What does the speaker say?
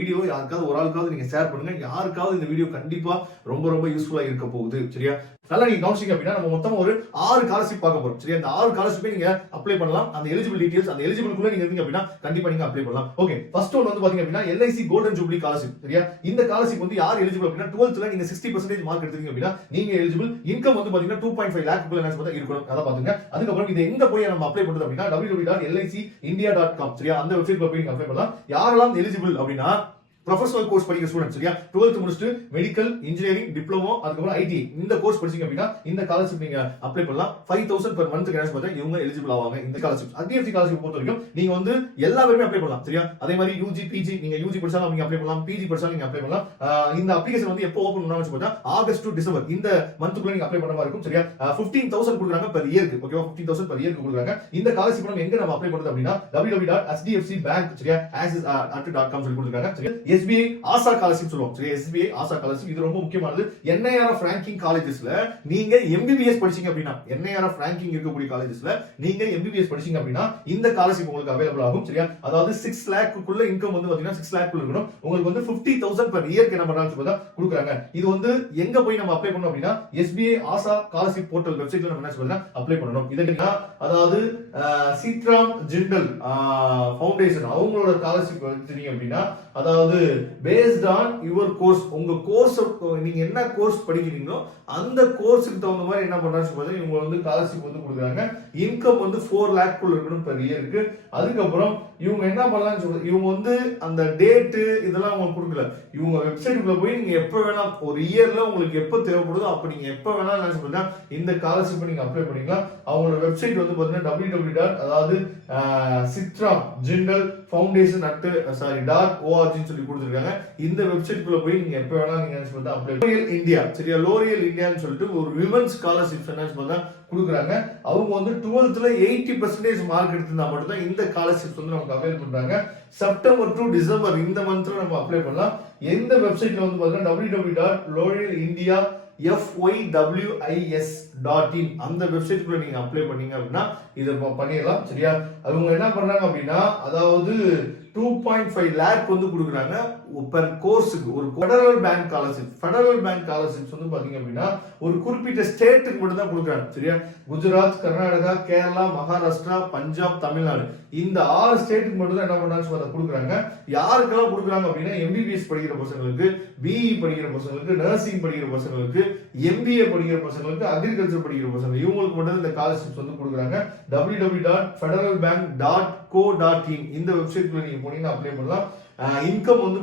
Video யாருக்காவது ஒரு ஆளுக்காவது நீங்க ஷேர் பண்ணுங்க. யாருக்காவது இந்த வீடியோ கண்டிப்பா ரொம்ப ரொம்ப யூஸ்ஃபுல்லா இருக்க போகுது. சரியா? நல்லா நீங்க கவனிச்சீங்க அப்படின்னா நம்ம மொத்தமா ஒரு 6 ஸ்காலர்ஷிப் பார்க்க போறோம். சரியா? இந்த 6 ஸ்காலர்ஷிப்பை நீங்க அப்ளை பண்ணலாம். அந்த எலிஜிபிள் டீடைல்ஸ் அந்த எலிஜிபிள்குள்ள நீங்க இருந்தீங்க அப்படின்னா கண்டிப்பா நீங்க அப்ளை பண்ணலாம். ஓகே, ஃபர்ஸ்ட் ஒன் வந்து பாத்தீங்க அப்படின்னா LIC கோல்டன் ஜூப்ளி ஸ்காலர்ஷிப். சரியா? இந்த ஸ்காலர்ஷிப் வந்து யார் எலிஜிபிள் அப்படின்னா 12th நீங்க 60% மார்க் எடுத்தீங்க அப்படின்னா நீங்க எலிஜிபிள். இன்கம் வந்து பாத்தீங்கன்னா 2.5 lakh குள்ள என்ன இருக்கணும் அத பாத்துங்க. அதுக்கு அப்புறம் இது எங்க போய் நம்ம அப்ளை பண்றது அப்படின்னா www.licindia.com. சரியா? அந்த வெப்சைட்ல போய் நீங்க அப்ளை பண்ணலாம். யாரெல்லாம் எலிஜிபிள் அப்படின்னா ப்ரொஃபஷனல் கோர்ஸ் படிக்கிற ஸ்டூடெண்ட். சரியா? 12th முடிச்சிட்டு மெடிக்கல் இன்ஜினியரிங் டிப்ளமோ அதுக்கப்புறம் ஐடி இந்த கோர்ஸ் படிச்சீங்க அப்படின்னா இந்த ஸ்காலர்ஷிப் நீங்க அப்ளை பண்ணலாம். 5000 per month கேஷ் பார்த்தா இவங்க எலிஜிபிள் ஆவாங்க இந்த ஸ்காலர்ஷிப். HDFC ஸ்காலர்ஷிப் பொறுத்த வரைக்கும் நீங்க வந்து எல்லாருமே அப்ளை பண்ணலாம். சரியா? அதே மாதிரி யூஜி பிஜி நீங்க யூஜி படிச்சாலும் நீங்க அப்ளை பண்ணலாம், பிஜி படிச்சாலும் நீங்க அப்ளை பண்ணலாம். இந்த அப்ளிகேஷன் வந்து எப்போ ஓபன் பண்ணா பார்த்தா ஆகஸ்ட் டு டிசம்பர் இந்த மந்த்க்குள்ள நீங்க அப்ளை பண்ண மாதிரி இருக்கும். சரியா? 15000 கொடுக்குறாங்க per year-க்கு. ஓகேவா? 15000 per year-க்கு கொடுக்குறாங்க. இந்த ஸ்காலர்ஷிப் நம்ம எங்க நம்ம அப்ளை பண்றது அப்படின்னா www.hdfcbank. சரியா? access@com சொல்லி கொடுத்திருக்காங்க. சரியா? SBI ஆசா ஸ்காலர்ஷிப் சொல்லுவோம். சரி, SBI ஆசா ஸ்காலர்ஷிப் இது ரொம்ப முக்கியமானது. NIRF ரேங்கிங் காலேஜஸ்ல நீங்க MBBS படிச்சீங்க அப்படின்னா NIRF ரேங்கிங் இருக்கக்கூடிய காலேஜஸ்ல நீங்க MBBS படிச்சீங்க அப்படின்னா இந்த ஸ்காலர்ஷிப் உங்களுக்கு அவைலபிள் ஆகும். சரியா? அதாவது 6 lakh குள்ள இன்கம் வந்து பாத்தீங்கன்னா 6 lakh குள்ள இருக்கணும். உங்களுக்கு வந்து 50,000 per year என்ன பண்றாங்க சொல்றதா கொடுக்குறாங்க. இது வந்து எங்க போய் நம்ம அப்ளை பண்ணனும் அப்படின்னா SBI ஆசா ஸ்காலர்ஷிப் போர்ட்டல் வெப்சைட்ல நம்ம என்ன சொல்றதா அப்ளை பண்ணனும். இதற்கு அதாவது சிட்ராம் ஜிண்டல் ஃபவுண்டேஷன் அவங்களோட ஸ்காலர்ஷிப் எடுத்தீங்க அப்படின்னா அதாவது based on your course உங்க கோர்ஸ் நீங்க என்ன கோர்ஸ் படிக்கிறீங்களோ அந்த கோர்ஸ்க்கு தகுந்த மாதிரி என்ன பண்றாங்க சொல்றது இவங்க வந்து ஸ்காலர்ஷிப் வந்து கொடுக்குறாங்க. இன்கம் வந்து 4 lakh குள்ள இருக்கணும் per year-க்கு. அதுக்கு அப்புறம் இவங்க என்ன பண்ணலாம்னு சொல்றது இவங்க வந்து அந்த டேட் இதெல்லாம் உங்களுக்கு கொடுக்கல. இவங்க வெப்சைட்குள்ள போய் நீங்க எப்ப வேணா ஒரு இயர்ல உங்களுக்கு எப்ப தேவைப்படுதோ அப்ப நீங்க எப்ப வேணா என்ன சொல்றீங்க இந்த ஸ்காலர்ஷிப் நீங்க அப்ளை பண்ணிக்கலாம். அவங்களோட வெப்சைட் வந்து பாத்தீங்கன்னா www. அதாவது சிட்ராம் ஜிண்டல் ஃபவுண்டேஷன் .org சொல்லி கொடுத்திருக்காங்க. இந்த வெப்சைட்குள்ள போய் நீங்க எப்ப வேணா நீங்க என்ன சொல்றது அப்ளை லோரியல் இந்தியா. சரியா? லோரியல் இந்தியான்னு சொல்லிட்டு ஒரு விமன்ஸ் ஸ்காலர்ஷிப் என்ன சொல்றா கொடுக்குறாங்க. அவங்க வந்து 12th 80% மார்க் எடுத்திருந்தா மட்டும் தான் இந்த ஸ்காலர்ஷிப் வந்து நமக்கு அவைல் பண்றாங்க. செப்டம்பர் டு டிசம்பர் இந்த மந்த்ல நம்ம அப்ளை பண்ணலாம். எந்த வெப்சைட்ல வந்து பாத்தீங்கன்னா www.lorealindia.fywis.in அந்த வெப்சைட்குள்ள நீங்க அப்ளை பண்ணீங்க அப்படின்னா இத பண்ணிடலாம். சரியா? அவங்க என்ன பண்றாங்க அப்படின்னா அதாவது 2.5 lakh வந்து கொடுக்குறாங்க per கோர்ஸுக்கு. ஒரு ஃபெடரல் பேங்க் ஸ்காலர்ஷிப் வந்து பாத்தீங்க அப்படின்னா ஒரு குறிப்பிட்ட ஸ்டேட்டுக்கு மட்டும் தான் கொடுக்குறாங்க. சரியா? குஜராத், கர்நாடகா, கேரளா, மகாராஷ்டிரா, பஞ்சாப், தமிழ்நாடு இந்த 6 ஸ்டேட்டுக்கு மட்டும் தான் என்ன பண்றாங்க கொடுக்குறாங்க. யாருக்கெல்லாம் கொடுக்குறாங்க அப்படின்னா MBBS படிக்கிற பசங்களுக்கு, BE படிக்கிற பசங்களுக்கு, நர்சிங் படிக்கிற பசங்களுக்கு, MBA படிக்கிற பசங்களுக்கு, அக்ரிகல்ச்சர் படிக்கிற பசங்க இவங்களுக்கு மட்டும் இந்த ஸ்காலர்ஷிப் வந்து கொடுக்குறாங்க. www.federalbank.co.in இந்த வெப்சைட்ல நீங்க போனீங்கன்னா அப்ளை பண்ணலாம். இன்கம் வந்து